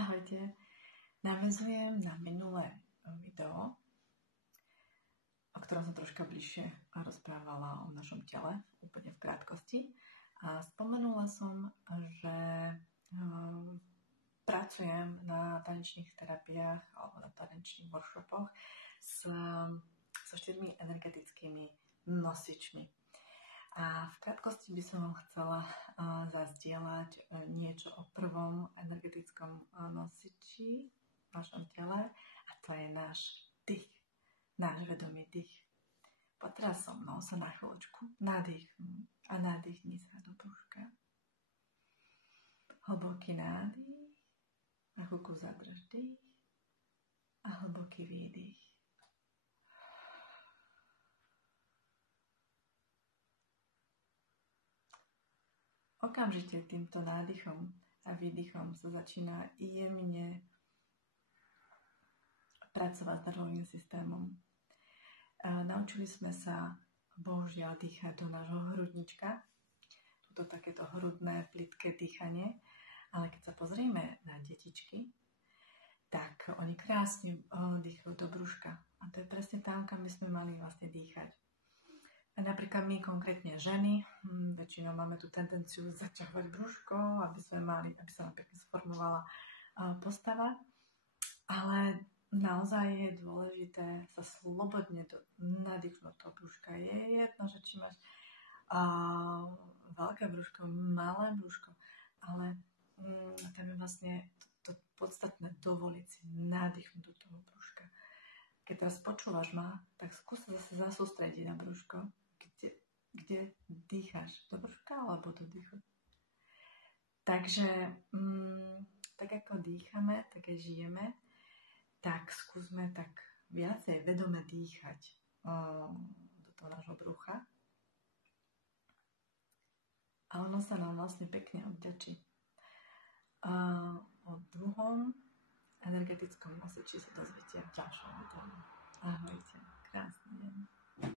Ahojte, naväzujem na minulé video, o ktorom som troška bližšie rozprávala o našom tele, úplne v krátkosti. A spomenula som, že pracujem na tanečných terapiách alebo na tanečných workshopoch so 4 energetickými nosičmi. A v krátkosti by som vám chcela zazdieľať niečo o prvom energetickom nosiči v našom tele, a to je náš dých, náš vedomý dých. Poteraz so mnou sa na chvíľočku nadýchni a nadýchni sa do brúška. Hlboký nádych, na chvíľku zadrž dých a hlboký výdych. Okamžite týmto nádychom a výdychom sa začína jemne pracovať s nervovým systémom. Naučili sme sa bohužiaľ dýchať do nášho hrudnička, toto takéto hrudné, plitké dýchanie, ale keď sa pozrieme na detičky, tak oni krásne dýchajú do brúška. A to je presne tam, kam by sme mali vlastne dýchať. A napríklad my, konkrétne ženy, väčšinou máme tú tendenciu zaťahovať brúško, aby sa nám pekne sformovala postava. Ale naozaj je dôležité sa slobodne nadýchnúť do brúška. Je jedno, že či máš veľké brúško, malé brúško, ale tam je vlastne to podstatné dovoliť si nadýchnúť do toho brúška. Keď teraz počúvaš ma, tak skús sa zase zasústrediť na brúško, kde dýcháš, do brúška alebo do dýchu. Takže tak ako dýchame, tak aj žijeme, tak skúsme tak viacej vedome dýchať do toho nášho brucha. A ono sa nám vlastne pekne odďačí. O druhom energetickom nosiči sa dozviete v ďalšom videu. Ahojte, krásny deň.